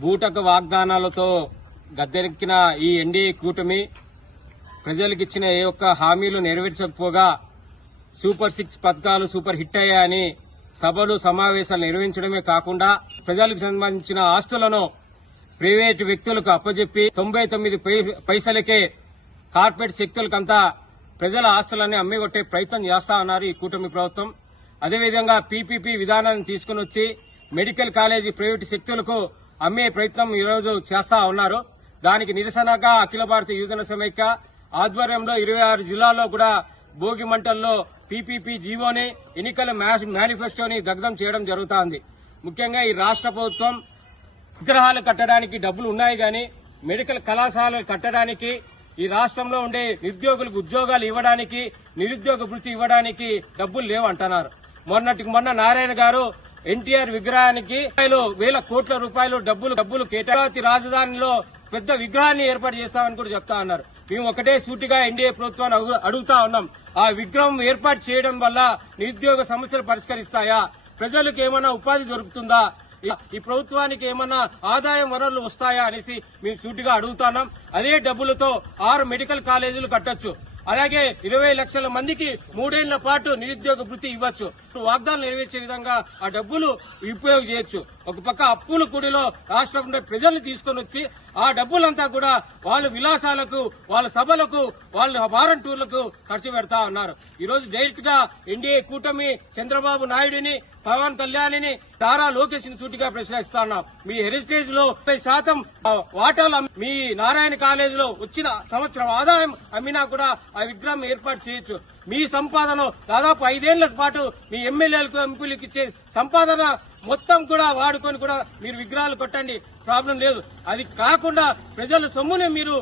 బూటక వాగ్దానాలతో గద్దెనెక్కిన ఈ ఎన్డీఏ కూటమి ప్రజలకు ఇచ్చిన ఏ ఒక్క హామీలు నెరవేర్చకపోగా సూపర్ 6 పథకాలు సూపర్ హిట్ అయ్యాయని సభలు సమావేశాలు నిర్వహించడమే కాకుండా ప్రజలకు సంబంధించిన ఆస్తులను ప్రైవేటు వ్యక్తులకు అప్పజెప్పి 99 పైసలకే కార్పొరేట్ శక్తులకంతా ప్రజల ఆస్తులన్నీ అమ్మిగొట్టే ప్రయత్నం చేస్తా ఉన్నారు ఈ కూటమి ప్రభుత్వం. అదేవిధంగా పీపీపీ విధానాన్ని తీసుకుని వచ్చి మెడికల్ కాలేజీ ప్రైవేటు శక్తులకు అమ్మే ప్రయత్నం ఈరోజు చేస్తా ఉన్నారు. దానికి నిరసనగా అఖిల భారత యువజన సమైక్య ఆధ్వర్యంలో 26 జిల్లాల్లో కూడా భోగి మంటల్లో పీపీపీ జీవోని ఎన్నికల మేనిఫెస్టోని దగ్ధం చేయడం జరుగుతోంది. ముఖ్యంగా ఈ రాష్ట్ర ప్రభుత్వం విగ్రహాలు కట్టడానికి డబ్బులు ఉన్నాయి కానీ మెడికల్ కళాశాలలు కట్టడానికి, ఈ రాష్ట్రంలో ఉండే నిరుద్యోగులకు ఉద్యోగాలు ఇవ్వడానికి, నిరుద్యోగ వృత్తి ఇవ్వడానికి డబ్బులు లేవంటున్నారు. మొన్న నారాయణ గారు ఎన్టీఆర్ విగ్రహానికి వేల కోట్ల రూపాయలు డబ్బులు కేటాయించి రాజధానిలో పెద్ద విగ్రహాన్ని ఏర్పాటు చేస్తామని కూడా చెప్తా ఉన్నారు. మేము ఒకటే సూటిగా ఎన్డీఏ ప్రభుత్వాన్ని అడుగుతా ఉన్నాం, ఆ విగ్రహం ఏర్పాటు చేయడం వల్ల నిరుద్యోగ సమస్యలు పరిష్కరిస్తాయా? ప్రజలకు ఏమన్నా ఉపాధి దొరుకుతుందా? ఈ ప్రభుత్వానికి ఏమన్నా ఆదాయం వనరులు వస్తాయా అనేసి మేము సూటిగా అడుగుతున్నాం. అదే డబ్బులతో 6 మెడికల్ కాలేజీలు కట్టొచ్చు. అలాగే 20 లక్షల మందికి 3 ఏళ్ల పాటు నిరుద్యోగ వృత్తి ఇవ్వచ్చు. వాగ్దానాలు నెరవేర్చే విధంగా ఆ డబ్బులు ఉపయోగం చేయొచ్చు. ఒక పక్క అప్పుల కుడిలో రాష్ట్రంలో ప్రజల్ని తీసుకొని వచ్చి ఆ డబ్బులంతా కూడా వాళ్ళ విలాసాలకు, వాళ్ళ సభలకు, వాళ్ళ వారంటూర్లకు ఖర్చు పెడతా ఉన్నారు. ఈ రోజు డైరెక్ట్ గా ఎన్డీఏ కూటమి చంద్రబాబు నాయుడిని, పవన్ కళ్యాణ్ని, తారా లోకేష్ ని సూటిగా ప్రశ్నిస్తా ఉన్నాం. మీ హెరిటేజ్ లో 30% వాటాలు మీ నారాయణ కాలేజీలో వచ్చిన సంవత్సరం ఆదాయం అమ్మినా కూడా ఆ విగ్రహం ఏర్పాటు చేయొచ్చు. మీ సంపాదన దాదాపు 5 ఏళ్ల పాటు మీ ఎమ్మెల్యేలకు, ఎంపీలకు ఇచ్చే సంపాదన మొత్తం కూడా వాడుకొని కూడా మీరు విగ్రహాలు కొట్టండి, ప్రాబ్లం లేదు. అది కాకుండా ప్రజల సొమ్ముని మీరు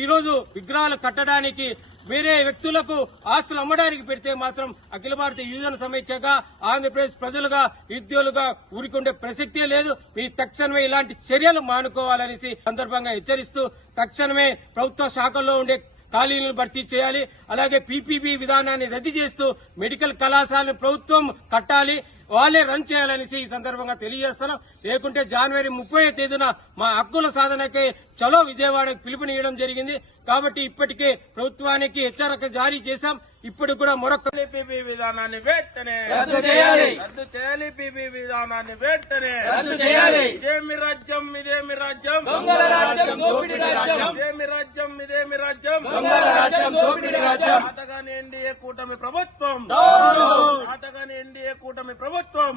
ఈరోజు విగ్రహాలు కట్టడానికి, వేరే వ్యక్తులకు ఆస్తులు అమ్మడానికి పెడితే మాత్రం అఖిల భారత యువజన సమైక్యగా, ఆంధ్రప్రదేశ్ ప్రజలుగా, ఉద్యోగులుగా ఊరికుండే ప్రసక్తే లేదు. మీ తక్షణమే ఇలాంటి చర్యలు మానుకోవాలనేసి సందర్భంగా హెచ్చరిస్తూ తక్షణమే ప్రభుత్వ శాఖల్లో ఉండే ఖాళీలను భర్తీ చేయాలి. అలాగే పీపీపీ విధానాన్ని రద్దు చేస్తూ మెడికల్ కళాశాలను ప్రభుత్వం కట్టాలి, వాళ్ళే రన్ చేయాలనేసి ఈ సందర్భంగా తెలియజేస్తున్నాం. లేకుంటే జనవరి 30వ తేదీన మా హక్కుల సాధనకే చలో విజయవాడకు పిలుపునియడం జరిగింది. కాబట్టి ఇప్పటికే ప్రభుత్వానికి హెచ్చరిక జారీ చేశాం. ఇప్పుడు కూడా మరొక పీపీ విధానాన్ని వెంటనే రద్దు చేయాలి. పీపీ విధానాన్ని వెంటనే రద్దు చేయాలి. ఇదేమి రాజ్యం, ఇదేమి రాజ్యం, దొంగల రాజ్యం, దోపిడీ రాజ్యం. ఇదేమి రాజ్యం, ఇదేమి రాజ్యం, దొంగల రాజ్యం, దోపిడీ రాజ్యం. ఆటగాని ఎన్డీఏ కూటమి ప్రభుత్వం, ఆటగాని ఎన్డీఏ కూటమి ప్రభుత్వం.